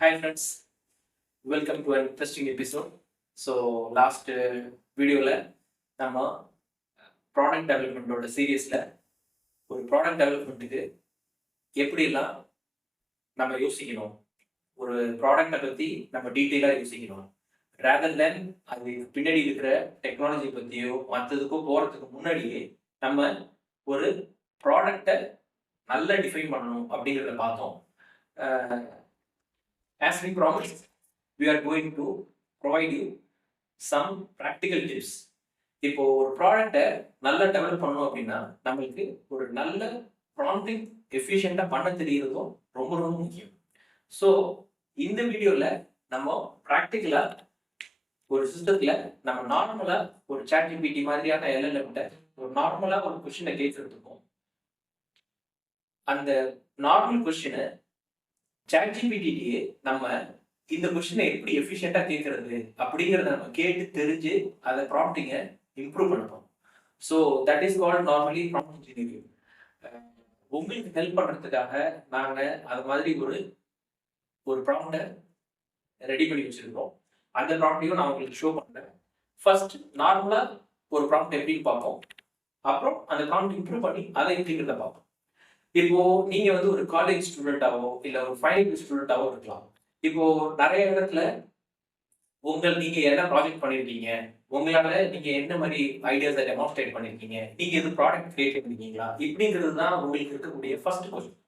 Hi friends, welcome to an interesting episode. So last video நம்ம product டெவலப்மெண்ட்டோட சீரீஸில் ஒரு product டெவலப்மெண்ட்டுக்கு எப்படிலாம் நம்ம யோசிக்கணும், ஒரு ப்ராடக்டை பற்றி நம்ம டீட்டெயிலாக யோசிக்கணும், ரேதர் தென் அது பின்னாடி இருக்கிற டெக்னாலஜி பற்றியோ மற்றதுக்கோ போகிறதுக்கு முன்னாடியே நம்ம ஒரு ப்ராடக்டை நல்லா டிஃபைன் பண்ணணும் அப்படிங்கிறத பார்த்தோம். As we promised, we are going to provide you some practical tips. இப்போ ஒரு ப்ராடக்டை நல்லா டெவலப் பண்ணணும் அப்படின்னா நம்மளுக்கு ஒரு நல்ல ப்ராம்ப்டிங் எஃபிஷியண்டாக பண்ண தெரியறதும் ரொம்ப ரொம்ப முக்கியம். ஸோ இந்த வீடியோவில் நம்ம ப்ராக்டிக்கலாக ஒரு சிஸ்டத்தில் நம்ம நார்மலாக ஒரு ChatGPT மாதிரியான LLM-ட்ட ஒரு நார்மலாக ஒரு கொஸ்டினை கேட்கறதுக்கும் அந்த நார்மல் கொஸ்டினை ChatGPT-யே நம்ம இந்த கொஸ்டினை எப்படி எஃபிஷியண்டா கேட்கறது அப்படிங்கிறத நம்ம கேட்டு தெரிஞ்சு அதை ப்ராம்ப்டிங்கை இம்ப்ரூவ் பண்ணணும். So that is called normally prompt engineering. உங்களுக்கு ஹெல்ப் பண்ணுறதுக்காக நாங்கள் அது மாதிரி ஒரு ப்ராம்ப்டை ரெடி பண்ணி வச்சுருக்கோம். அந்த ப்ராம்ப்டையும் நான் உங்களுக்கு ஷோ பண்ணுறேன். ஃபர்ஸ்ட் நார்மலாக ஒரு ப்ராம்ப்ட் எப்படின்னு பார்ப்போம், அப்புறம் அந்த ப்ராம்ப்ட் இம்ப்ரூவ் பண்ணி அதை எப்படிங்கிறத பார்ப்போம். இப்போ நீங்க ஒரு காலேஜ் ஸ்டூடெண்டாவோ இல்ல ஒரு ஃபைனல் ஸ்டூடெண்டாவோ இருக்கலாம். இப்போ நிறைய இடத்துல நீங்க என்ன ப்ராஜெக்ட் பண்ணிருக்கீங்க, உங்களால நீங்க என்ன மாதிரி ஐடியாஸை டெமான்ஸ்ட்ரேட் பண்ணிருக்கீங்க, நீங்க எது ப்ராடக்ட் கிரியேட் பண்ணிருக்கீங்களா, இப்படிங்கிறது தான் உங்களுக்கு இருக்கக்கூடிய ஃபர்ஸ்ட் கொஸ்டின்.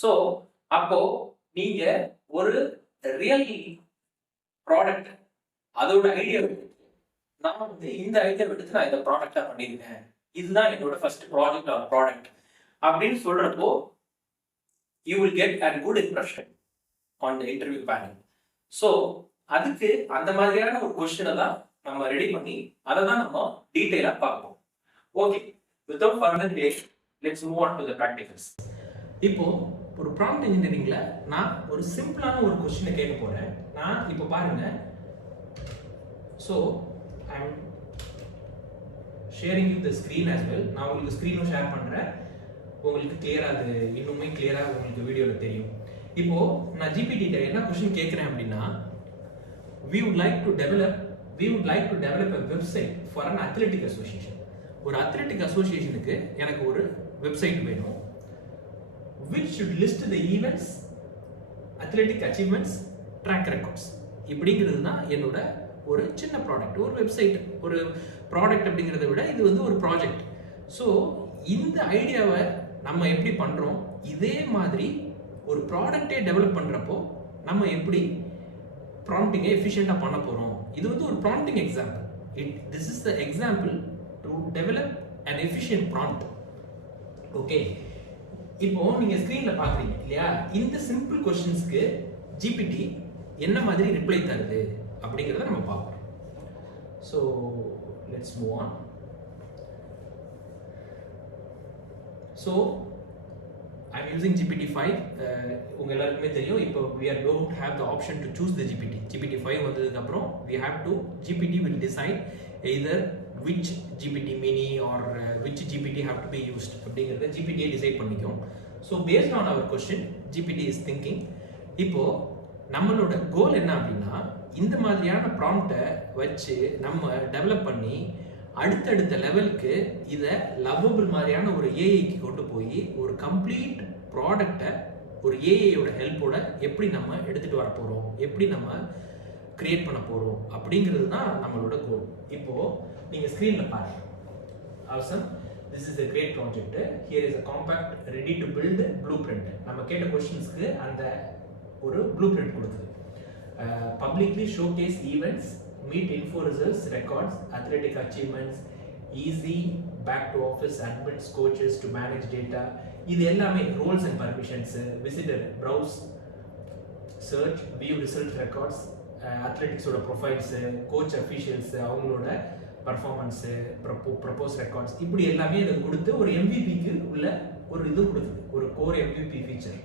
ஸோ அப்போ நீங்க ஒரு ரியல் ப்ராடக்ட் அதோட ஐடியா நான் இந்த ஐடியா எடுத்து நான் இந்த ப்ராடக்டா பண்ணியிருக்கேன், இதுதான் என்னோட ஃபர்ஸ்ட் ப்ராஜெக்ட் ஆர் ப்ராடக்ட் அப்படின்னு சொல்றப்போ you will get a good impression on the interview panel. So அதுக்கு அந்த மாதிரியான ஒரு கொஸ்டினை தான் நம்ம ரெடி பண்ணி அதை தான் நம்ம டீட்டெயிலாக பார்ப்போம். Okay, without further delay let's move on to the practicals. இப்போ ஒரு ப்ராம்ப்ட் இன்ஜினியரிங்ல நான் ஒரு சிம்பிளான ஒரு கொஸ்டினை கேட்க போறேன். நான் இப்போ பாருங்க, so I am sharing you the screen as well. நான் உங்களுக்கு ஸ்க்ரீனும் ஷேர் பண்றேன், உங்களுக்கு கிளியரா அது இன்னுமே கிளியரா உங்களுக்கு வீடியோல தெரியும். இப்போ நான் GPT என்ன क्वेश्चन கேக்குறேன் அப்படினா, we would like to develop a website for an athletic association. ஒரு athletic associationக்கு எனக்கு ஒரு வெப்சைட் வேணும், which should list the events, athletic achievements, track records. இப்படிங்கிறது தான் என்னோட ஒரு சின்ன ப்ராடக்ட். ஒரு வெப்சைட் ஒரு ப்ராடக்ட் அப்படிங்கிறத விட இது ஒரு ப்ராஜெக்ட். ஸோ இந்த ஐடியாவை நம்ம எப்படி பண்றோம், இதே மாதிரி ஒரு ப்ராடக்டே டெவலப் பண்றப்போ நம்ம எப்படி ப்ராம்ப்டிங்கை எஃபிஷியண்டா பண்ண போறோம். இது ஒரு prompting example. This is the example to develop an efficient prompt. Okay, இப்போ நீங்க ஸ்கிரீன்ல பாக்குறீங்க இல்லையா, இந்த சிம்பிள் क्वेश्चंसக்கு GPT என்ன மாதிரி ரிப்ளை தருது அப்படிங்கறத நம்ம பார்ப்போம். So let's move on. So I'm using GPT-5. உங்க எல்லாருக்குமே தெரியும், இப்போ we don't have the option to choose the GPT-5 வந்ததுக்கு அப்புறம் we have to GPT will decide either which GPT mini or which GPT have to be used அப்படிங்கறத GPT decide பண்ணிக்கும். So based on our question GPT is thinking. இப்போ நம்மளோட கோல் என்ன அப்படின்னா, இந்த மாதிரியான ப்ராம்ப்டை வச்சு நம்ம டெவலப் பண்ணி அடுத்தடுத்த லெவலுக்கு இதை லவ்வபிள் மாதிரியான ஒரு ஏஐக்கு கொண்டு போய் ஒரு கம்ப்ளீட் ப்ராடக்டை ஒரு ஏஐயோட ஹெல்ப்போட எப்படி நம்ம எடுத்துட்டு வர போறோம், எப்படி நம்ம கிரியேட் பண்ண போறோம் அப்படிங்கிறது தான் நம்மளோட கோல். இப்போ நீங்க ஸ்கிரீன்ல பாருங்க. Awesome, this is a great project. Here is a compact ready to build blueprint. நம்ம கேட்ட क्वेश्चंस्க்கு அந்த ஒரு blueprint கொடுக்குது. Publicly showcase events, meet info results, records, athletic achievements, easy back to office admins, coaches to manage data. இது எல்லாமே roles and permissions, visitor browse, search, view result records, athletics ஓட profiles, coach officials அவங்களோட performance, propose records, இப்படி எல்லாமே இது கொடுத்து ஒரு MVP-க்கு உள்ள ஒரு இது கொடுக்குது, ஒரு core MVP feature.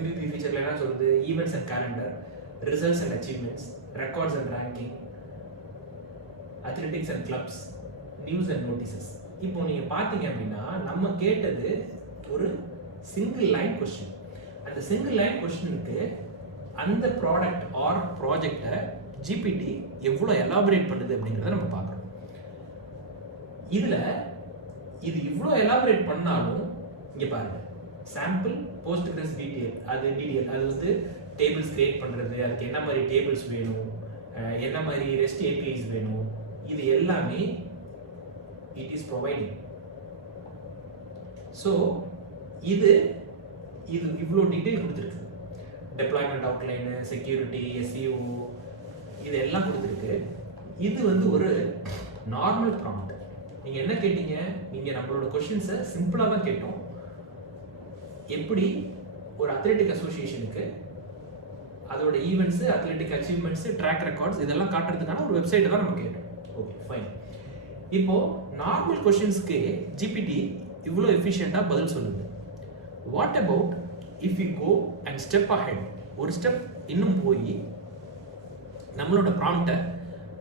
MVP featureல என்ன சொல்றது, events and calendar, results and achievements, records and ranking, athletics and clubs, news and notices. இப்போ நீங்க பாத்தீங்க அப்படின்னா நம்ம கேட்டது ஒரு சிங்கிள் லைன் क्वेश्चन. அந்த சிங்கிள் லைன் क्वेश्चनக்கு அந்த ப்ராடக்ட் ஆர் ப்ராஜெக்டை ஜிபிடி எவ்வளோ எலாபரேட் பண்ணுது அப்படிங்கிறத நம்ம பார்க்கணும். இதில் இது இவ்வளோ எலாபரேட் பண்ணாலும் இங்கே பாருங்க, சாம்பிள் போஸ்ட்கிரஸ் டிடிஎல் அது வந்து டேபிள்ஸ் கிரியேட் பண்ணுறது, அதுக்கு என்ன மாதிரி டேபிள்ஸ் வேணும், என்ன மாதிரி ரெஸ்ட் ஏபிஐஸ் வேணும், இது எல்லாமே இட் இஸ் ப்ரொவைடிங். ஸோ இது இவ்வளோ டீட்டெயில் கொடுத்துருக்கு. டெப்ளாய்மெண்ட் அவுட்லைனு, செக்யூரிட்டி, எஸ்இஓ, இது எல்லாம் கொடுத்துருக்கு. இது வந்து ஒரு நார்மல் ப்ராம்ப்ட். நீங்கள் என்ன கேட்டீங்க, நீங்கள் நம்மளோட கொஷின்ஸை சிம்பிளாக தான் கேட்டோம். எப்படி ஒரு அத்லெட்டிக் அசோசியேஷனுக்கு அதோட events, athletic achievements, track records இதெல்லாம் காட்டுறதுக்கான ஒரு வெப்சைட்டை தான் நம்ம கேட்டோம். Okay fine. இப்போ நார்மல் கொஷின்ஸ்க்கு ஜிபிடி இவ்வளோ எஃபிஷியண்டாக பதில் சொல்லுது. What about if you go and step ahead, ஒரு ஸ்டெப் இன்னும் போய் நம்மளோட ப்ராம்ப்டை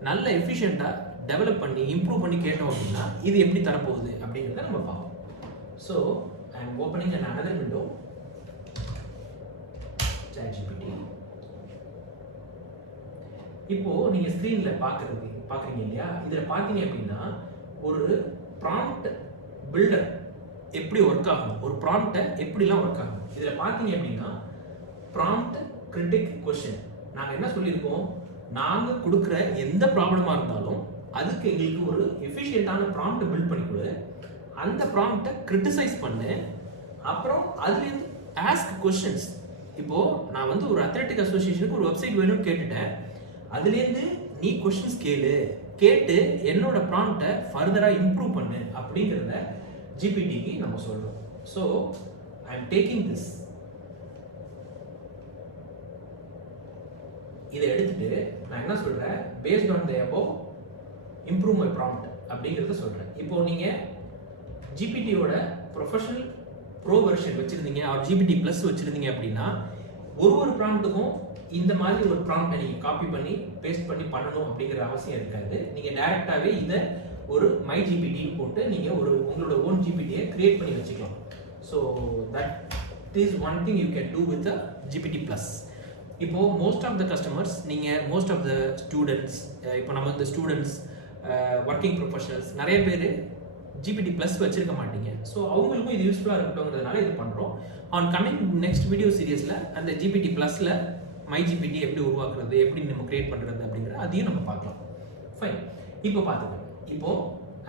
நல்ல எஃபிஷியண்டாக டெவலப் பண்ணி இம்ப்ரூவ் பண்ணி கேட்டோம் அப்படின்னா இது எப்படி தரப்போகுது அப்படிங்கிறத நம்ம பார்ப்போம். So I M opening an another window, ChatGPT. இப்போ நீங்க ஸ்கிரீன்ல பாக்குறீங்க இல்லையா, இதுல பாத்தீங்க அப்படின்னா ஒரு ப்ராம்ப்ட் பில்டர் எப்படி ஒர்க் ஆகும், ஒரு ப்ராம்ப்டை எப்படிலாம் ஒர்க் ஆகும். இதுல பாத்தீங்க அப்படின்னா ப்ராம்ப்ட் கிரிட்டிக் கொஸ்டின், நாங்க என்ன சொல்லியிருக்கோம், நாங்க கொடுக்குற எந்த ப்ராப்ளமா இருந்தாலும் அதுக்கு எங்களுக்கு ஒரு எஃபிஷியன்டான ப்ராம்ப்ட் பில்ட் பண்ணி கொடு, அந்த ப்ராம்ப்டை கிரிட்டிசைஸ் பண்ணு, அப்புறம் அதுலேருந்து ஆஸ்க் கொஸ்டின்ஸ். இப்போ நான் வந்து ஒரு அத்லெட்டிக் அசோசியேஷனுக்கு ஒரு வெப்சைட் வேணும்னு கேட்டுட்டேன், அதுலேருந்து நீ கொஸ்டின்ஸ் கேட்டு என்னோட ப்ராம்ப்டை ஃபர்தராக இம்ப்ரூவ் பண்ணு அப்படிங்கிறத ஜிபிடிக்கு நம்ம சொல்றோம். So I am taking this, இதை எடுத்துட்டு நான் என்ன சொல்றேன், based on the above improve my prompt அப்படிங்கிறத சொல்றேன். இப்போ நீங்க ஜிபிடியோட ப்ரொஃபஷனல் ப்ரோ வெர்ஷன் வச்சிருந்தீங்க, ஜிபிடி பிளஸ் வச்சிருந்தீங்க அப்படின்னா ஒரு ப்ராம்ப்ட்டுக்கும் இந்த மாதிரி ஒரு ப்ராம்ப்டை நீங்க காப்பி பண்ணி பேஸ்ட் பண்ணி பண்ணணும் அப்படிங்கிற அவசியம் இருக்காது. நீங்க டைரக்டாவே இதை ஒரு மை ஜிபிடி போட்டு நீங்க உங்களோட ஓன் ஜிபிடியை கிரியேட் பண்ணி வச்சுக்கலாம். So that is one thing you can do with GPT plus. இப்போ most of the customers, most of the students, இப்போ நம்ம இந்த ஸ்டூடெண்ட்ஸ், ஒர்க்கிங் ப்ரொஃபஷனல்ஸ் நிறைய பேர் ஜிபிடி பிளஸ் வச்சிருக்க மாட்டீங்க. ஸோ அவங்களுக்கும் இது யூஸ்ஃபுல்லாக இருக்கட்டும்ங்கிறதுனால இது பண்ணுறோம். ஆன் கமிங் நெக்ஸ்ட் வீடியோ சீரியஸில் அந்த ஜிபிடி பிளஸில் மை ஜிபிடி எப்படி உருவாக்குறது, எப்படி நம்ம கிரியேட் பண்ணுறது அப்படிங்கிற அதையும் நம்ம பார்க்கலாம். ஃபைன். இப்போ பார்த்துக்கோங்க. இப்போ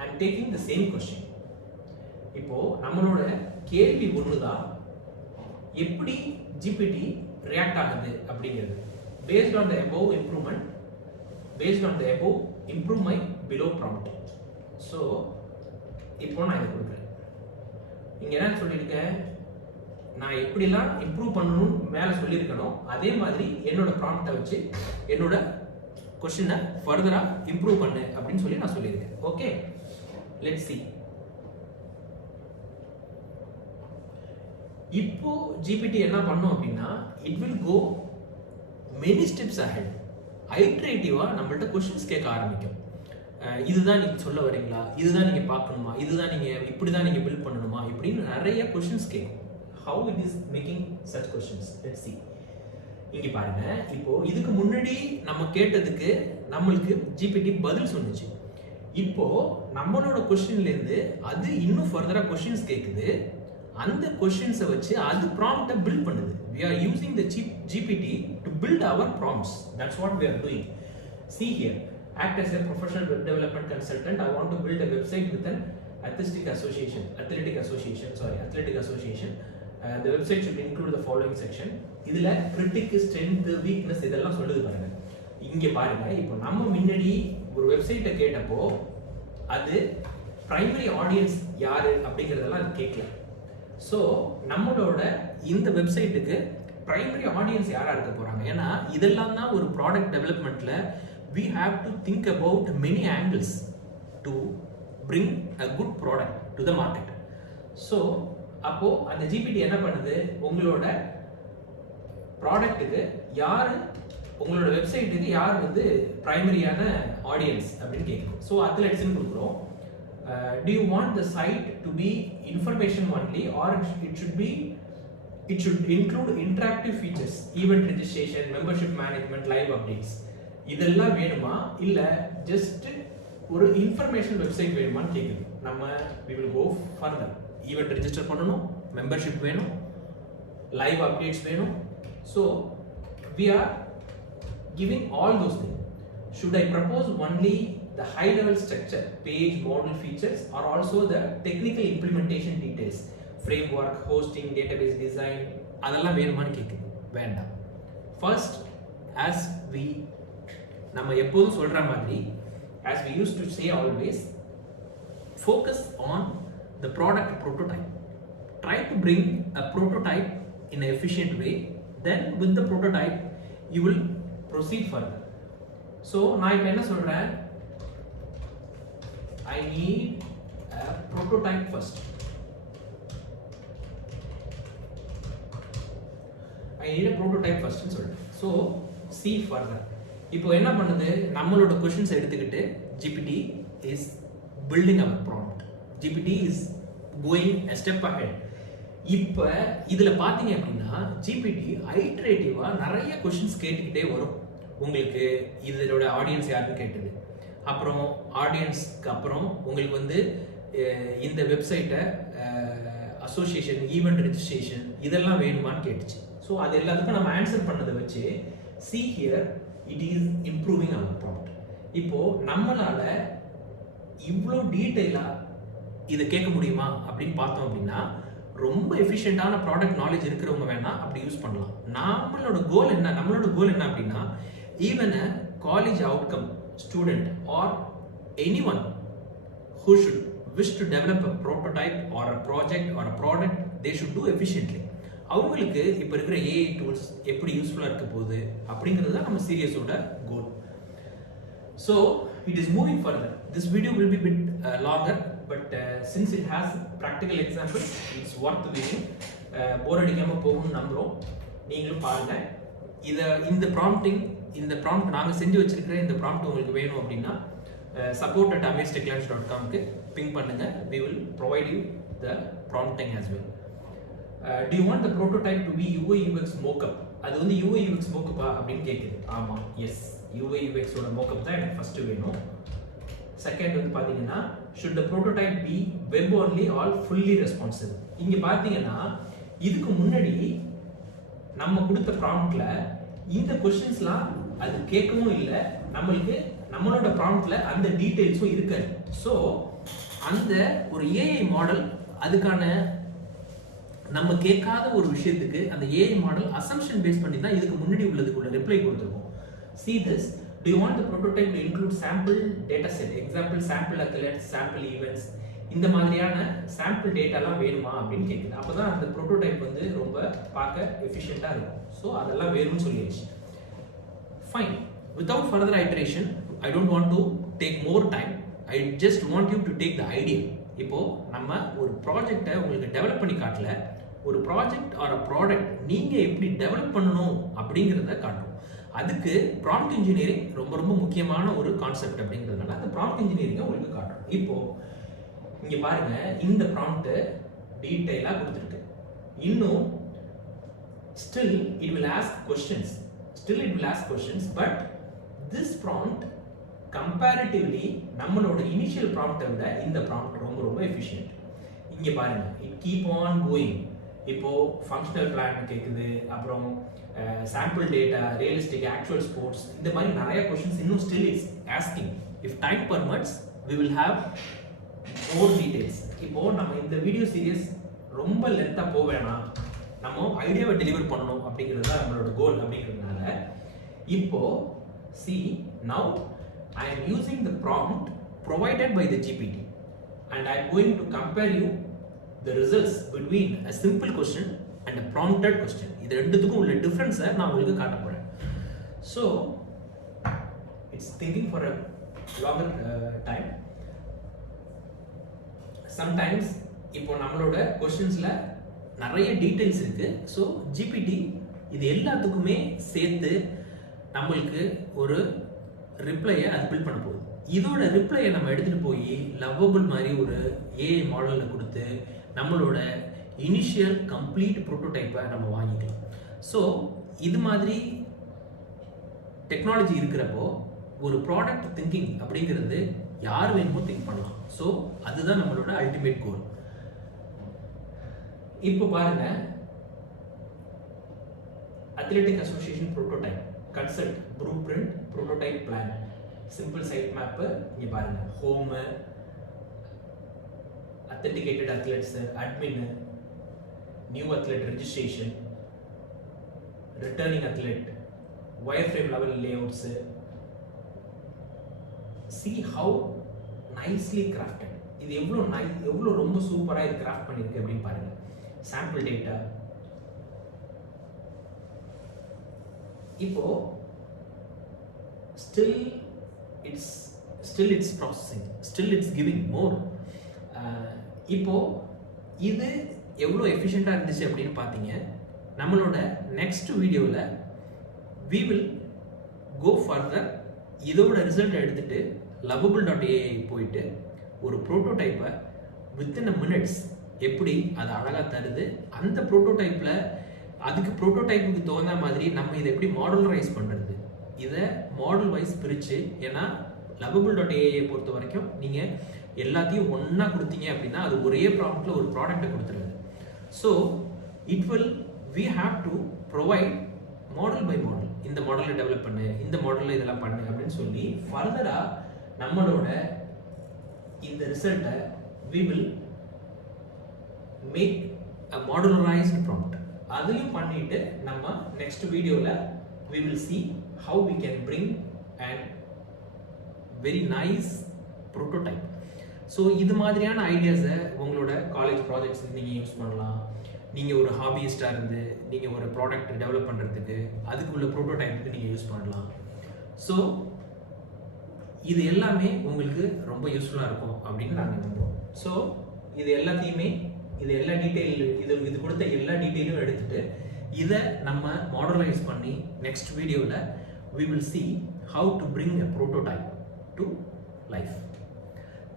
ஐ am taking the same question. இப்போ நம்மளோட கேள்வி ஒண்ணுதான், எப்படி ஜிபிடி ரியாக்ட் ஆகுது அப்படிங்கிறது. Paste on the above improvement, paste on the above improve my below prompt. So இப்போ நான் இதை கொடுக்குறேன். இங்க என்ன சொல்லியிருக்கேன், நான் எப்படிலாம் இம்ப்ரூவ் பண்ணணும்னு மேலே சொல்லியிருக்கணும், அதே மாதிரி என்னோட ப்ராம்ப்டை வச்சு என்னோட கொஸ்டினை ஃபர்தரா இம்ப்ரூவ் பண்ணு அப்படின்னு சொல்லி நான் சொல்லியிருக்கேன். Okay, let's see. இப்போ ஜிபிடி என்ன பண்ணும் அப்படின்னா, it will go many steps ahead. ஐட்ரேட்டிவா நம்மள்ட்ட கொஸ்டின்ஸ் கேட்க ஆரம்பிக்கும். இதுதான் நீங்க சொல்ல வரீங்களா, இதுதான் நீங்க பார்க்கணுமா, இதுதான் நீங்க இப்படிதான் நீங்க பில்ட் பண்ணணுமா, இப்படின்னு நிறைய கொஸ்டின்ஸ் கேட்கும். How it is making such questions? Let's see. இங்க பாருங்க, இப்போ இதுக்கு முன்னாடி நம்ம கேட்டதுக்கு நம்மளுக்கு ஜிபிடி பதில் சொன்னுச்சு. இப்போ நம்மளோட கொஸ்டின்ல இருந்து அது இன்னும் ஃபர்தரா கொஸ்டின்ஸ் கேக்குது. அந்த கொஸ்டின்ஸை வச்சு அது ப்ராம்ப்டை பில்ட் பண்ணுது. We are using the GPT to build our prompts. That's what we are doing. See here. Act as a professional web development consultant. I want to build a website with an athletic association. The website should include the following section. இதுல critic, strength, weakness இதெல்லாம் சொல்லுது பாருங்க. இங்க பாருங்க, இப்போ நம்ம முன்னாடி ஒரு வெப்சைட்டை கேட்டப்போ அது பிரைமரி ஆடியன்ஸ் யாரு அப்படிங்கறதெல்லாம் அது கேட்கல. ஸோ நம்மளோட இந்த வெப்சைட்டுக்கு பிரைமரி ஆடியன்ஸ் யாரா இருக்க போறாங்க. ஏன்னா இதெல்லாம் தான் ஒரு product டெவலப்மெண்ட்ல we have to think about many angles to bring a good product to the market. So அப்போ அந்த ஜிபிடி என்ன பண்ணுது, உங்களோட ப்ராடக்ட்டுக்கு யாரு, உங்களோட வெப்சைட்டுக்கு யார் வந்து பிரைமரியான ஆடியன்ஸ் அப்படின்னு கேட்கும். ஸோ அத்லெட்ஸ்னு கொடுக்குறோம். Do you want the site to be information only or it should be it should include interactive features, event registration, membership management, live updates. இதெல்லாம் வேணுமா இல்ல just ஒரு இன்ஃபர்மேஷன் வெப்சைட் வேணுமான்னு கேக்குது. நம்ம we will go further. event register பண்ணனும், membership வேணும், live updates வேணும். So we are giving all those things. Should I propose only the high level structure, page, model features, or also the technical implementation details, framework, hosting, database design? அதெல்லாம் வேணுமான்னு கேக்குது. வேண்டாம். First, as we நம்ம எப்போதும் சொல்ற மாதிரி, as we used to say always, focus on the product prototype. Try to bring a prototype in an efficient way. Then with the prototype, you will proceed further. So நான் இப்போ என்ன சொல்றேன், I need a prototype first. I need a prototype first னு சொல்றேன். So see further. இப்போ என்ன பண்ணுது, நம்மளோட क्वेश्चंस எடுத்துக்கிட்டு GPT is building our prompt. GPT is going a step ahead. இப்போ இதுல பாத்தீங்க அப்படின்னா GPT ஐட்ரேட்டிவா நிறைய क्वेश्चंस கேட்டுக்கிட்டே வரும். உங்களுக்கு இதோட ஆடியன்ஸ் யாருன்னு கேட்டது, அப்புறம் ஆடியன்ஸ்க்கு அப்புறம் உங்களுக்கு வந்து இந்த வெப்சைட்டை அசோசியேஷன், ஈவெண்ட் ரெஜிஸ்ட்ரேஷன் இதெல்லாம் வேணுமான்னு கேட்டுச்சு. ஸோ அது எல்லாத்துக்கும் நம்ம ஆன்சர் பண்ணதை வச்சு see here it is improving our prompt. இப்போ நம்மளால இவ்வளோ டீட்டெயிலா இதை கேட்க முடியுமா அப்படின்னு பார்த்தோம் அப்படின்னா, ரொம்ப எஃபிஷியண்டான ப்ராடக்ட் நாலேஜ் இருக்கிறவங்க வேணா அப்படி யூஸ் பண்ணலாம். நம்மளோட கோல் என்ன அப்படின்னா, even a college outcome student or anyone who should wish to develop a prototype or a project or a product, they should do efficiently. அவங்களுக்கு இப்போ இருக்கிற AI tools எப்படி யூஸ்ஃபுல்லாக இருக்க போகுது அப்படிங்கிறது தான் நம்ம சீரியஸோட goal. So it is moving further. This video will be bit longer, but since it has practical example, it's worth video. Bore அடிக்காமல் போகணும்னு நம்புகிறோம். நீங்களும் பாருங்கள். இந்த ப்ராம்ப்ட் நாங்கள் செஞ்சு வச்சிருக்கிற இந்த ப்ராம்ப்ட் உங்களுக்கு வேணும் அப்படின்னா support@amaztechlabs.com-க்கு பிங் பண்ணுங்க. we will provide you the prompting as well. Do you want the prototype to be UI UX mockup? அது வந்து UI UX mockup அப்படின்னு கேக்குது. ஆமா, எஸ், UI UX ஓட mockup தான் எனக்கு ஃபர்ஸ்ட் வேணும். செகண்ட் வந்து பாத்தீங்கன்னா, should the prototype be web only or fully responsive? இங்க பாத்தீங்கன்னா இதுக்கு முன்னாடி நம்ம கொடுத்த ப்ராம்ப்ட்ல இந்த क्वेश्चंसலாம் அது கேட்கவும் இல்லை, நம்மளோட ப்ராம்ப்ட்ல அந்த டீடைல்ஸும் இருக்காது. ஸோ அந்த ஒரு AI மாடல் அதுக்கான நம்ம கேட்காத ஒரு விஷயத்துக்கு அந்த AI மாடல் அசம்ப்ஷன் பேஸ் பண்ணி தான் இதுக்கு முன்னாடி உள்ளதுக்குள்ள ரிப்ளை கொடுத்துருக்கோம். See this, do you want the prototype to include sample data set, example sample athletes, sample events, இந்த மாதிரியான சாம்பிள் டேட்டாலாம் வேணுமா அப்படின்னு கேட்குது. அப்போதான் அந்த ப்ரோட்டோடைப் வந்து ரொம்ப பார்க்க எஃபிஷியண்டாக இருக்கும். ஸோ அதெல்லாம் வேணும்னு சொல்லிடுச்சு. Fine, without further iteration, I don't want to take more time, I just want you to take the idea. இப்போ நம்ம ஒரு ப்ராஜெக்டை உங்களுக்கு டெவலப் பண்ணி காட்டல, ஒரு ப்ராஜெக்ட் ஆர் அ ப்ராடக்ட் நீங்க எப்படி டெவலப் பண்ணணும் அப்படிங்கிறத காட்டும். அதுக்கு ப்ராம்ப்ட் இன்ஜினியரிங் ரொம்ப ரொம்ப முக்கியமான ஒரு கான்செப்ட் அப்படிங்கிறதுனால அந்த ப்ராம்ப்ட் இன்ஜினியரிங்கை உங்களுக்கு காட்டும். இப்போ இங்க பாருங்க, இந்த ப்ராம்ப்ட் டீடைலா கொடுத்துருக்கு. இன்னும் still it will ask questions, but this prompt comparatively நம்மளோட இனிஷியல் ப்ராம்ப்டை விட இந்த ப்ராம்ப்ட் ரொம்ப ரொம்ப எஃபிஷியன்ட். இங்க பாருங்க, it keep on going. இப்போ ஃபங்க்ஷனல் பிளான் கேக்குது, அப்புறம் sample data, realistic, actual sports, இந்த மாதிரி நிறைய क्वेश्चंस இன்னும் still is asking. If time permits, we will have more details. இப்போ நம்ம இந்த வீடியோ சீரிஸ் ரொம்ப லென்த்தா போக வேணாம், நம்ம ஐடியாவை டெலிவர் பண்ணணும் அப்படிங்கிறது தான் நம்மளோட கோல். அப்படிங்கிறதுனால இப்போ see now I am using the prompt provided by the GPT and I am going to compare you the results between a simple question and a prompted question. இது ரெண்டுத்துக்கும் உள்ள டிஃபரன்ஸை நான் உங்களுக்கு காட்ட போறேன். So it's thinking for a longer time. Sometimes இப்போ நம்மளோட क्वेश्चंसல நிறைய டீடைல்ஸ் இருக்கு. ஸோ GPT இது எல்லாத்துக்குமே சேர்த்து நம்மளுக்கு ஒரு ரிப்ளையை அது பில்ட் பண்ண போகுது. இதோட ரிப்ளையை நம்ம எடுத்துட்டு போய் லவ்வபிள் மாதிரி ஒரு AI மாடலில் கொடுத்து நம்மளோட இனிஷியல் கம்ப்ளீட் ப்ரோட்டோடைப்பை நம்ம வாங்கிக்கலாம். ஸோ இது மாதிரி டெக்னாலஜி இருக்கிறப்போ ஒரு ப்ராடக்ட் திங்கிங் அப்படிங்கிறது யார் வேணுமோ திங்க் பண்ணலாம். ஸோ அதுதான் நம்மளோட அல்டிமேட் கோல். இப்போ பாருங்க, athletic association prototype, consult, blueprint, prototype plan, simple site map, இங்கே பாருங்க, home, authenticated athletes, admin, new athlete registration, returning athlete, wireframe level layouts. See how nicely crafted. இது எவ்வளோ ரொம்ப சூப்பரா இது கிராஃப்ட் பண்ணிருக்கு அப்படின்னு பாருங்க. Sample data. இப்போ still it's processing, still it's giving more. இப்போ இது எவ்வளோ எஃபிஷியண்டா இருந்துச்சு அப்படின்னு பார்த்தீங்க. நம்மளோட நெக்ஸ்ட் வீடியோவில் we will go further. இதோட ரிசல்ட் எடுத்துட்டு lovable.ai போயிட்டு ஒரு ப்ரோட்டோடைப்பை வித்தின் மினிட்ஸ் எப்படி அது அழகாக தருது, அந்த ப்ரோட்டோடைப்பில் அதுக்கு ப்ரோட்டோடைப்புக்கு தகுந்த மாதிரி நம்ம இதை எப்படி மாடலரைஸ் பண்ணுறது, இதை மாடல் வைஸ் பிரித்து. ஏன்னா lovable.ai பொறுத்த வரைக்கும் நீங்கள் எல்லாத்தையும் ஒன்றா கொடுத்தீங்க அப்படின்னா அது ஒரே ப்ராடக்ட்டில் ஒரு ப்ராடக்டை கொடுத்துருது. So we have to provide model by model. இந்த மாடலில் டெவலப் பண்ணு, இந்த மாடலில் இதெல்லாம் பண்ணு அப்படின்னு சொல்லி ஃபர்தராக நம்மளோட இந்த ரிசல்ட்டை we will make a modularized prompt. அதையும் பண்ணிட்டு நம்ம நெக்ஸ்ட் வீடியோவில் we will see how we can bring an very nice prototype. So இது மாதிரியான ஐடியாஸை உங்களோட காலேஜ் ப்ராஜெக்ட்ஸ் நீங்கள் யூஸ் பண்ணலாம். நீங்கள் ஒரு ஹாபியிஸ்டாக இருந்து நீங்கள் ஒரு ப்ராடக்ட் டெவலப் பண்ணுறதுக்கு அதுக்குள்ள ப்ரோட்டோடைப்புக்கு நீங்கள் யூஸ் பண்ணலாம். ஸோ இது எல்லாமே உங்களுக்கு ரொம்ப யூஸ்ஃபுல்லாக இருக்கும் அப்படின்னு நாங்கள் நம்புகிறோம். ஸோ இது எல்லாத்தையுமே எல்லா டீட்டெயில் இது கொடுத்த எல்லா டீட்டெயிலும் எடுத்துகிட்டு இதை நம்ம மாடலைஸ் பண்ணி நெக்ஸ்ட் வீடியோவில் we will see how to bring a prototype to life.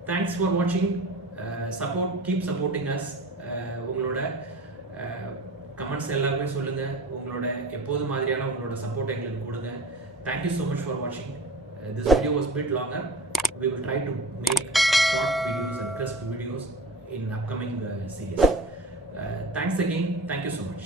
Thanks for watching. Keep supporting us. உங்களோட கமெண்ட்ஸ் எல்லாருமே சொல்லுங்க. உங்களோட எப்போது மாதிரியான உங்களோட சப்போர்ட் எங்களுக்கு கொடுங்க. Thank you so much for watching. This video was a bit longer. We will try to make short videos and crisp videos in upcoming series. Thanks again. Thank you so much.